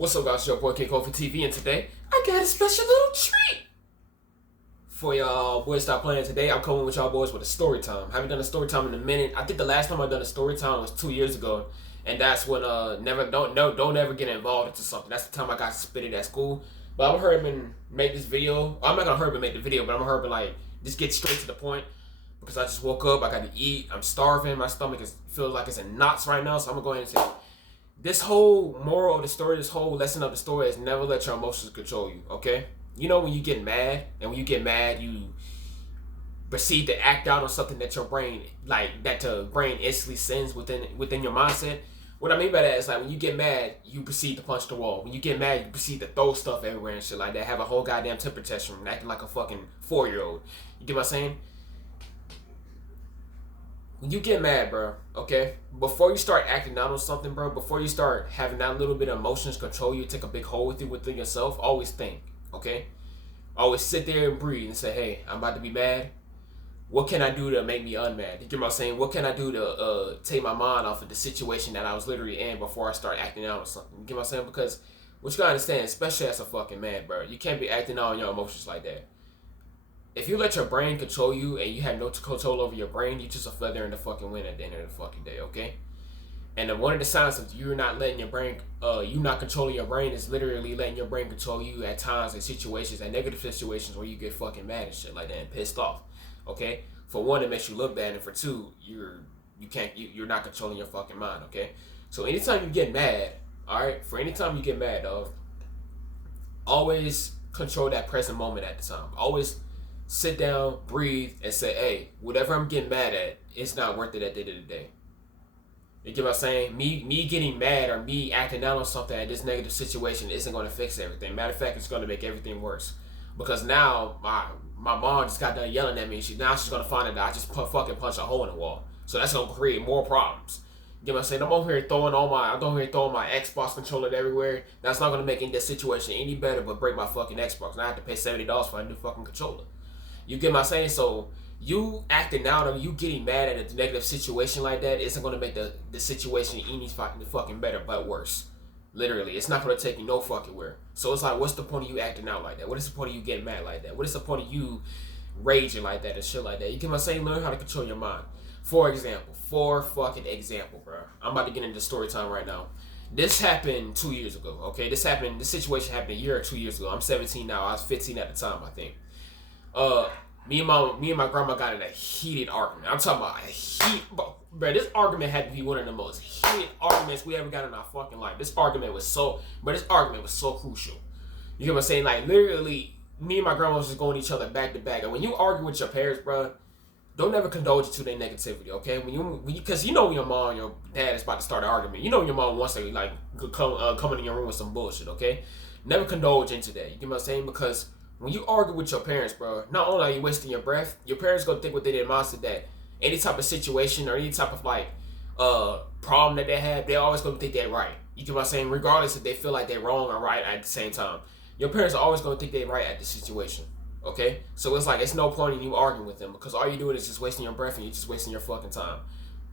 What's up, guys? It's your boy King for TV, and today I got a special little treat for y'all boys. Stop playing. Today I'm coming with y'all boys with a story time. Haven't done a story time in a minute. I think the last time I done a story time was 2 years ago, and that's when don't ever get involved into something. That's the time I got suspended at school. But I'm gonna hurry up and make this video. I'm not gonna hurry up and make the video, but I'm gonna hurry up and like just get straight to the point because I just woke up. I got to eat. I'm starving. My stomach feels like it's in knots right now, so I'm gonna go ahead and say. This whole moral of the story, this whole lesson of the story is never let your emotions control you, okay? You know when you get mad, and when you get mad, you proceed to act out on something that your brain, that the brain instantly sends within your mindset. What I mean by that is like when you get mad, you proceed to punch the wall. When you get mad, you proceed to throw stuff everywhere and shit like that. Have a whole goddamn temper tantrum and acting like a fucking 4-year-old. You get what I'm saying? When you get mad, bro, okay, before you start acting out on something, bro, before you start having that little bit of emotions control you, take a big hold with you within yourself, always think, okay? Always sit there and breathe and say, hey, I'm about to be mad. What can I do to make me unmad? You get what I'm saying? What can I do to take my mind off of the situation that I was literally in before I start acting out on something? You get what I'm saying? Because what you gotta understand, especially as a fucking man, bro, you can't be acting out on your emotions like that. If you let your brain control you and you have no control over your brain, you're just a feather in the fucking wind at the end of the fucking day, okay? And then one of the signs of you're not letting your brain, you not controlling your brain is literally letting your brain control you at times in situations, at negative situations where you get fucking mad and shit like that and pissed off, okay? For one, it makes you look bad, and for two, you're not controlling your fucking mind, okay? So anytime you get mad, all right, for any time you get mad, dog, always control that present moment at the time. Always sit down, breathe, and say, hey, whatever I'm getting mad at, it's not worth it at the end of the day. You get what I'm saying? Me getting mad or me acting out on something at this negative situation isn't going to fix everything. Matter of fact, it's going to make everything worse. Because now my mom just got done yelling at me. She's going to find out that I just fucking punched a hole in the wall. So that's going to create more problems. You get what I'm saying? I'm over here throwing my Xbox controller everywhere. That's not going to make this situation any better but break my fucking Xbox. And I have to pay $70 for a new fucking controller. You get what I'm saying? So you acting out or you getting mad at a negative situation like that isn't going to make the situation any fucking better but worse. Literally, it's not going to take you no fucking where. So it's like, what's the point of you acting out like that? What is the point of you getting mad like that? What is the point of you raging like that and shit like that? You get what I'm saying? Learn how to control your mind. For fucking example, bro. I'm about to get into story time right now. This happened 2 years ago, okay? This situation happened a year or 2 years ago. I'm 17 now. I was 15 at the time, I think. Me and my grandma got in a heated argument. I'm talking about bro. This argument had to be one of the most heated arguments we ever got in our fucking life. This argument was so crucial. You know what I'm saying? Like literally, me and my grandma was just going each other back to back. And when you argue with your parents, bro, don't ever condone to their negativity. Okay? Because you know when your mom and your dad is about to start an argument, you know when your mom wants to like come in your room with some bullshit. Okay? Never condone into that. You get what I'm saying? Because when you argue with your parents, bro, not only are you wasting your breath, your parents gonna think within their mindset that any type of situation or any type of problem that they have, they always gonna think they're right. You get what I'm saying? Regardless if they feel like they're wrong or right at the same time. Your parents are always gonna think they're right at the situation. Okay? So it's like, it's no point in you arguing with them because all you're doing is just wasting your breath and you're just wasting your fucking time.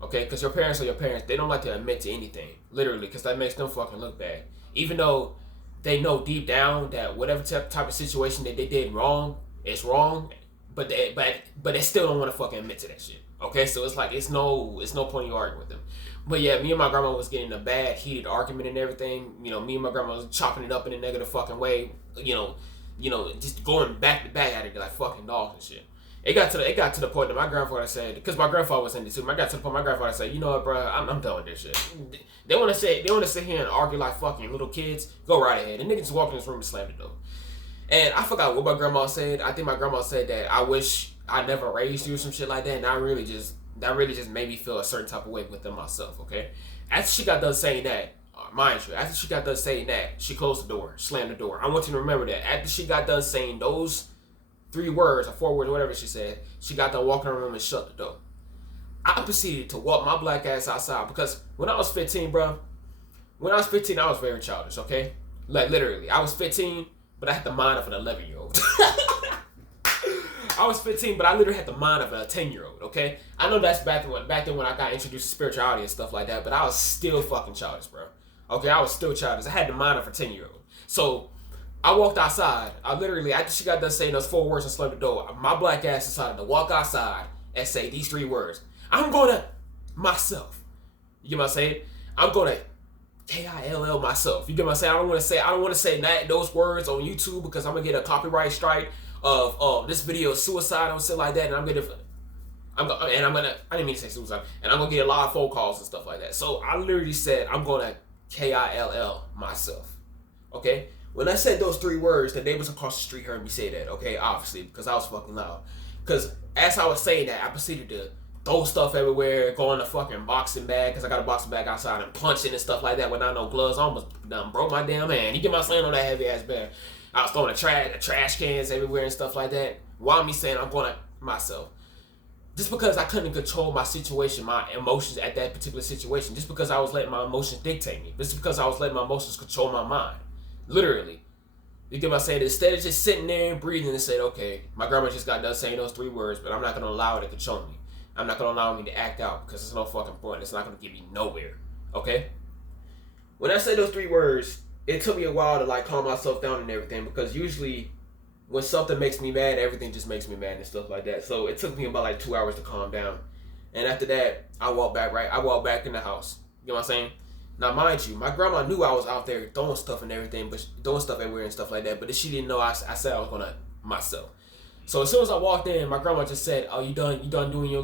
Okay? Because your parents are your parents. They don't like to admit to anything. Literally, because that makes them fucking look bad. Even though they know deep down that whatever type of situation that they did wrong, it's wrong, but they still don't want to fucking admit to that shit. Okay, so it's like it's no point in you arguing with them. But yeah, me and my grandma was getting a bad heated argument and everything. You know, me and my grandma was chopping it up in a negative fucking way. You know, just going back to back at it like fucking dogs and shit. It got to the point that my grandfather said, because my grandfather was in this too. I got to the point my grandfather said, you know what, bro, I'm done with this shit. They want to sit here and argue like fucking little kids. Go right ahead. And niggas just walked in this room and slammed the door. And I forgot what my grandma said. I think my grandma said that I wish I never raised you or some shit like that. And that really just made me feel a certain type of way within myself. Okay. After she got done saying that, mind you, after she got done saying that, she closed the door, slammed the door. I want you to remember that. After she got done saying those 3 words or 4 words, whatever she said, she got done walking around and shut the door. I proceeded to walk my black ass outside because when I was 15, bro, I was very childish, okay? Like literally, I was 15, but I had the mind of an 11-year-old. I was 15, but I literally had the mind of a 10-year-old, okay? I know that's back then when I got introduced to spirituality and stuff like that, but I was still fucking childish, bro. Okay, I was still childish. I had the mind of a 10-year-old. So I walked outside. I literally, after she got done saying those 4 words and slammed the door, my black ass decided to walk outside and say these 3 words. I'm gonna myself. You get what I'm saying? I'm gonna KILL myself. You get what I'm saying? I don't want to say those words on YouTube because I'm gonna get a copyright strike of this video is suicide or something like that, and I didn't mean to say suicide, and I'm gonna get a lot of phone calls and stuff like that. So I literally said I'm gonna KILL myself. Okay? When I said those 3 words, the neighbors across the street heard me say that, okay? Obviously, because I was fucking loud. Because as I was saying that, I proceeded to throw stuff everywhere, go in the fucking boxing bag, because I got a boxing bag outside, and punching and stuff like that without no gloves. I almost done broke my damn hand. You get my saying on that heavy ass bag. I was throwing the trash cans everywhere and stuff like that. While me saying I'm going to myself. Just because I couldn't control my situation, my emotions at that particular situation. Just because I was letting my emotions dictate me. Just because I was letting my emotions control my mind. Literally. You get what I'm saying? Instead of just sitting there and breathing and saying, okay, my grandma just got done saying those 3 words, but I'm not going to allow it to control me. I'm not going to allow me to act out because it's no fucking point. It's not going to get me nowhere. Okay? When I say those 3 words, it took me a while to like calm myself down and everything, because usually when something makes me mad, everything just makes me mad and stuff like that. So it took me about like 2 hours to calm down. And after that, I walked back in the house. You know what I'm saying? Now, mind you, my grandma knew I was out there throwing stuff and everything, but throwing stuff everywhere and stuff like that. But she didn't know I said I was gonna myself. So as soon as I walked in, my grandma just said, "Oh, you done doing you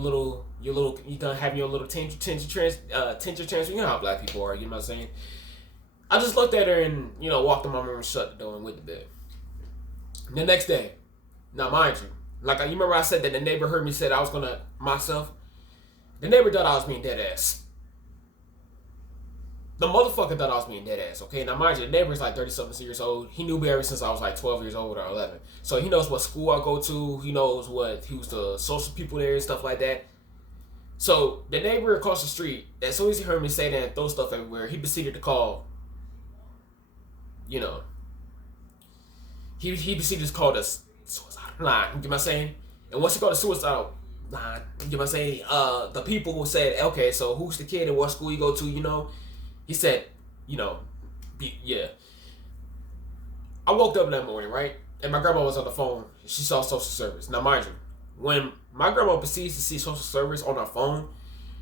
done having your little tension transfer? You know how black people are, you know what I'm saying?" I just looked at her and, walked in my room and shut the door and went to bed. The next day, now mind you, like you remember I said that the neighbor heard me say I was gonna myself? The neighbor thought I was being dead ass. The motherfucker thought I was being dead ass, okay? Now mind you, the neighbor's like 30-something years old. He knew me ever since I was like 12 years old or 11. So he knows what school I go to. He knows he was the social people there and stuff like that. So the neighbor across the street, as soon as he heard me say that and throw stuff everywhere, he proceeded to call, he proceeded to call the suicide line, you get what I'm saying? And once he called the suicide line, you get what I'm saying? The people who said, okay, so who's the kid and what school you go to, he said, yeah. I woke up that morning, right? And my grandma was on the phone. She saw social service. Now, mind you, when my grandma proceeds to see social service on her phone,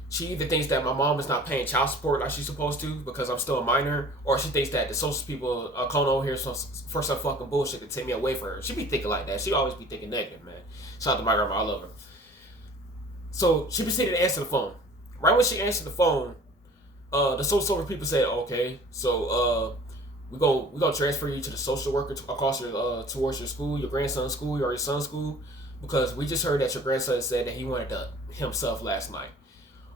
she either thinks that my mom is not paying child support like she's supposed to because I'm still a minor, or she thinks that the social people are coming over here for some fucking bullshit to take me away from her. She be thinking like that. She always be thinking negative, man. Shout out to my grandma. I love her. So she proceeded to answer the phone. Right when she answered the phone, the social service people said, okay, so we're gonna transfer you to the social worker across your towards your school, your grandson's school or your son's school, because we just heard that your grandson said that he wanted to himself last night.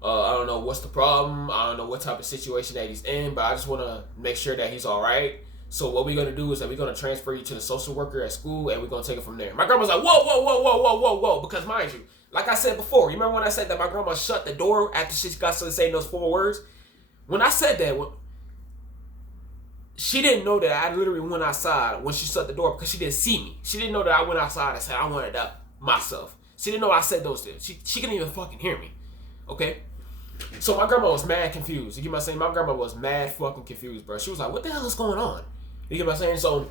I don't know what's the problem. I don't know what type of situation that he's in, but I just want to make sure that he's all right. So what we're going to do is that we're going to transfer you to the social worker at school, and we're going to take it from there. My grandma's like, whoa, because mind you, like I said before, you remember when I said that my grandma shut the door after she got to saying those 4 words? When I said that, she didn't know that I literally went outside when she shut the door because she didn't see me. She didn't know that I went outside and said I wanted that myself. She didn't know I said those things. She couldn't even fucking hear me. Okay? So my grandma was mad confused. You get what I'm saying? My grandma was mad fucking confused, bro. She was like, what the hell is going on? You get what I'm saying? So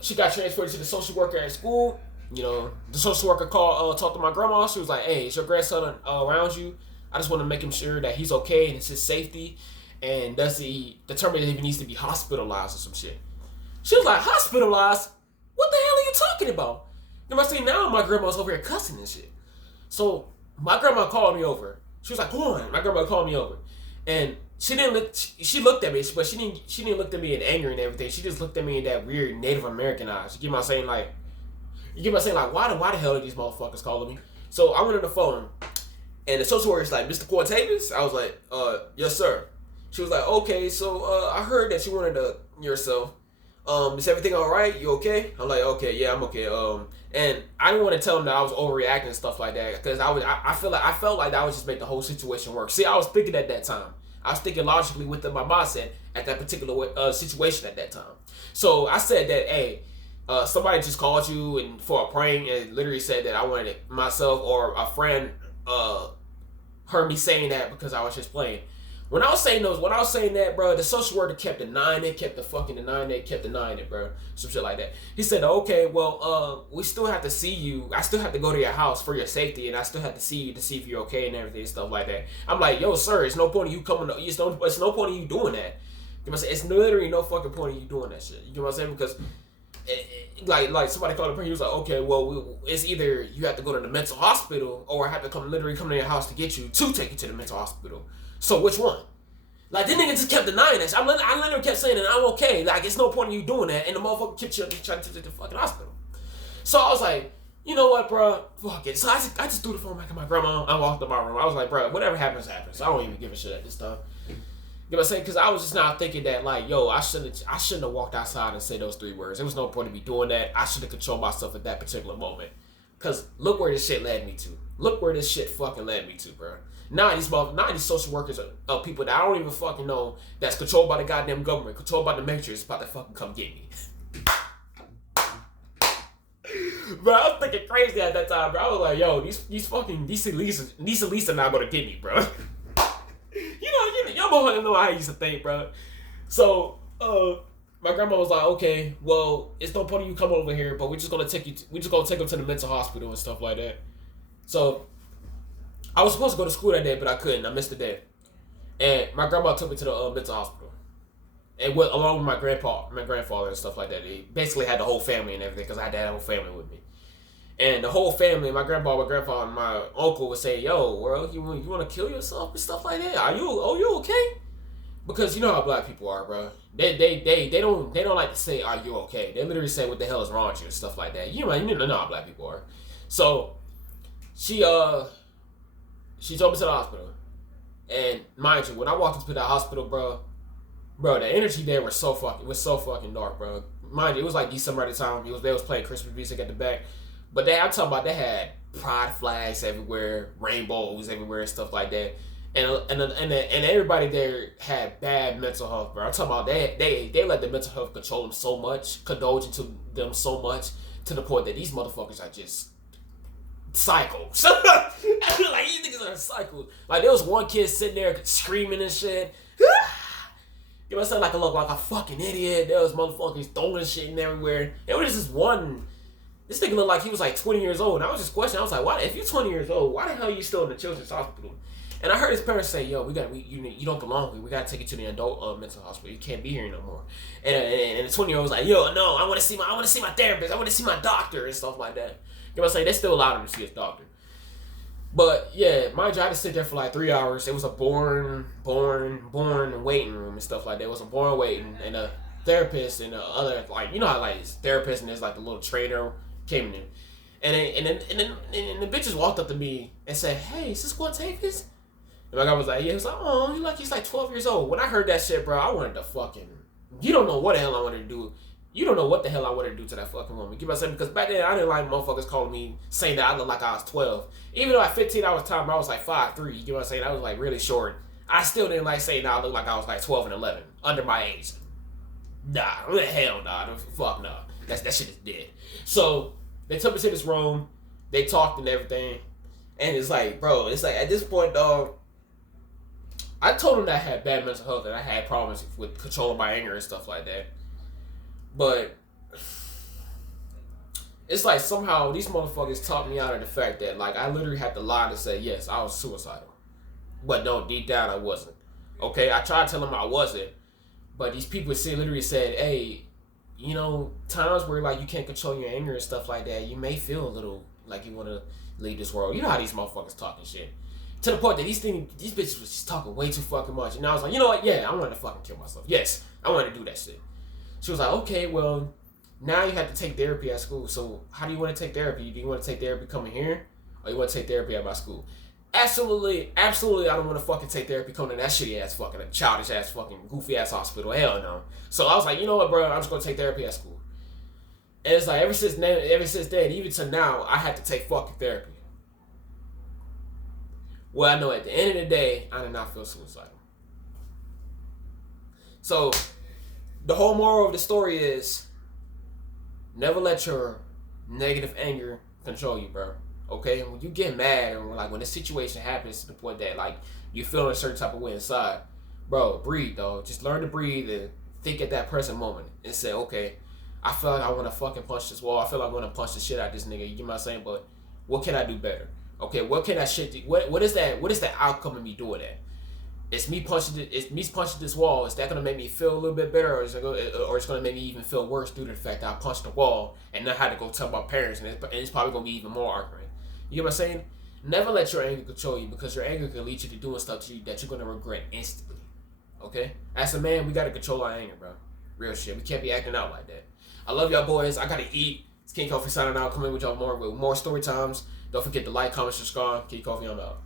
she got transferred to the social worker at school. The social worker talked to my grandma. She was like, hey, is your grandson around you? I just want to make him sure that he's okay and it's his safety. And does he determine if he needs to be hospitalized or some shit? She was like, hospitalized? What the hell are you talking about? You know what I'm saying? Now my grandma's over here cussing and shit. So my grandma called me over. She was like, come on. My grandma called me over. And she looked at me, but she didn't look at me in anger and everything. She just looked at me in that weird Native American eyes. You get what I'm saying? Like, why the hell are these motherfuckers calling me? So I went on the phone, and the social worker's like, Mr. Cortavis? I was like, yes, sir. She was like, okay, so I heard that you wanted to yourself. Is everything all right? You okay? I'm like, okay, yeah, I'm okay. And I didn't want to tell him that I was overreacting and stuff like that, because I felt like that would just make the whole situation work. See, I was thinking at that time. I was thinking logically within my mindset at that particular situation at that time. So I said that, hey, somebody just called you and for a prank and literally said that I wanted it myself, or a friend heard me saying that because I was just playing. When I was saying that, bro, the social worker kept denying it, kept denying it, bro. Some shit like that. He said, okay, well, we still have to see you. I still have to go to your house for your safety, and I still have to see you to see if you're okay and everything and stuff like that. I'm like, yo, sir, it's no point in you coming. It's no point in you doing that. You know what I'm saying? It's literally no fucking point in you doing that shit. You know what I'm saying? Because like somebody called up here, he was like, okay, well, it's either you have to go to the mental hospital or I have to come to your house to get you to take you to the mental hospital. So which one? Like, this nigga just kept denying that shit. I literally kept saying that I'm okay. Like, it's no point in you doing that. And the motherfucker kept trying to take the fucking hospital. So I was like, you know what, bro? Fuck it. So I just threw the phone back at my grandma. I walked to my room. I was like, bro, whatever happens, happens. I don't even give a shit at this time. You know what I'm saying? Because I was just now thinking that, like, yo, I shouldn't have walked outside and said those 3 words. There was no point in me doing that. I should have controlled myself at that particular moment. Because look where this shit led me to. Look where this shit fucking led me to, bro. Now these social workers are people that I don't even fucking know, that's controlled by the goddamn government, controlled by the Matrix, about to fucking come get me. Bro, I was thinking crazy at that time, bro. I was like, yo, these elites are not gonna get me, bro. Y'all motherfuckers know how I used to think, bro. So, my grandma was like, okay, well, it's no point in you coming over here, but we're just gonna take you to the mental hospital and stuff like that. So I was supposed to go to school that day, but I couldn't. I missed the day. And my grandma took me to the mental hospital. And along with my grandfather and stuff like that. They basically had the whole family and everything, because I had that whole family with me. And the whole family, my grandpa, my grandfather, and my uncle would say, yo, world, you want to kill yourself and stuff like that? Are you okay? Because you know how black people are, bro. They don't like to say, are you okay? They literally say, what the hell is wrong with you and stuff like that. You know how black people are. So she took me to the hospital. And mind you, when I walked into that hospital, bro, the energy there was so fucking dark, bro. Mind you, it was like December at the time. They was playing Christmas music at the back. But I'm talking about, they had pride flags everywhere, rainbows everywhere and stuff like that. And everybody there had bad mental health, bro. I'm talking about they let the mental health control them so much, condone into them so much, to the point that these motherfuckers are just psychos. Like, these niggas are psychos. Like, there was one kid sitting there screaming and shit. You know what I'm saying? Like, I look like a fucking idiot. There was motherfuckers throwing shit in everywhere. It was just one. This nigga looked like he was like 20 years old. And I was just questioning. I was like, why? If you're 20 years old, why the hell are you still in the children's hospital? And I heard his parents say, yo, you don't belong here. We got to take you to the adult mental hospital. You can't be here no more. And the 20-year-old was like, yo, no, I want to see my therapist. I want to see my doctor and stuff like that. You know what I'm saying? They still allowed him to see his doctor. But yeah, mind you, I had to sit there for like 3 hours. It was a born waiting room and stuff like that. It was a born waiting, and a therapist and the other, like, you know how like therapist and there's like the little trainer came in, and then the bitches walked up to me and said, "Hey, is this Quantavious?" And my guy was like, "Yeah." He was like, "Oh, he's like 12 years old." When I heard that shit, bro, I wanted to fucking. You don't know what the hell I wanted to do. You don't know what the hell I wanted to do to that fucking woman. You know what I'm saying? Because back then, I didn't like motherfuckers calling me, saying that I looked like I was 12. Even though at 15 hours time, I was like 5'3". You know what I'm saying? I was like really short. I still didn't like saying that I looked like I was like 12 and 11. Under my age. Nah. Hell nah. Fuck no. That shit is dead. So, they took me to this room. They talked and everything. And it's like, bro, it's like at this point, dog, I told them that I had bad mental health and I had problems with controlling my anger and stuff like that. But it's like somehow these motherfuckers talked me out of the fact that, like, I literally had to lie to say, yes, I was suicidal. But no, deep down I wasn't. Okay, I tried to tell them I wasn't. But these people literally said, hey, you know, times where, like, you can't control your anger and stuff like that, you may feel a little like you want to leave this world. You know how these motherfuckers talking shit. To the point that these bitches was just talking way too fucking much. And I was like, you know what? Yeah, I wanted to fucking kill myself. Yes, I wanted to do that shit. She was like, okay, well, now you have to take therapy at school. So how do you want to take therapy? Do you want to take therapy coming here? Or you want to take therapy at my school? Absolutely, I don't want to fucking take therapy coming to that shitty ass fucking, childish ass fucking, goofy ass hospital. Hell no. So I was like, you know what, bro? I'm just going to take therapy at school. And it's like, ever since then, even to now, I had to take fucking therapy. Well, I know at the end of the day, I did not feel suicidal. So, the whole moral of the story is, never let your negative anger control you, bro. Okay? When you get mad, or like when the situation happens to the point that like you're feeling a certain type of way inside, bro, breathe, though. Just learn to breathe and think at that present moment and say, okay, I feel like I want to fucking punch this wall. I feel like I want to punch the shit out of this nigga. You get what I'm saying? But what can I do better? Okay, what can that shit do? What is that? What is the outcome of me doing that? It's me punching. It's me punching this wall. Is that gonna make me feel a little bit better, or is it gonna make me even feel worse due to the fact that I punched the wall and not had to go tell my parents, and it's probably gonna be even more arguing. You get what I'm saying? Never let your anger control you, because your anger can lead you to doing stuff to you that you're gonna regret instantly. Okay? As a man, we gotta control our anger, bro. Real shit. We can't be acting out like that. I love y'all boys. I gotta eat. It's King Kofi signing out. Coming with y'all more story times. Don't forget to like, comment, subscribe. King Kofi on up.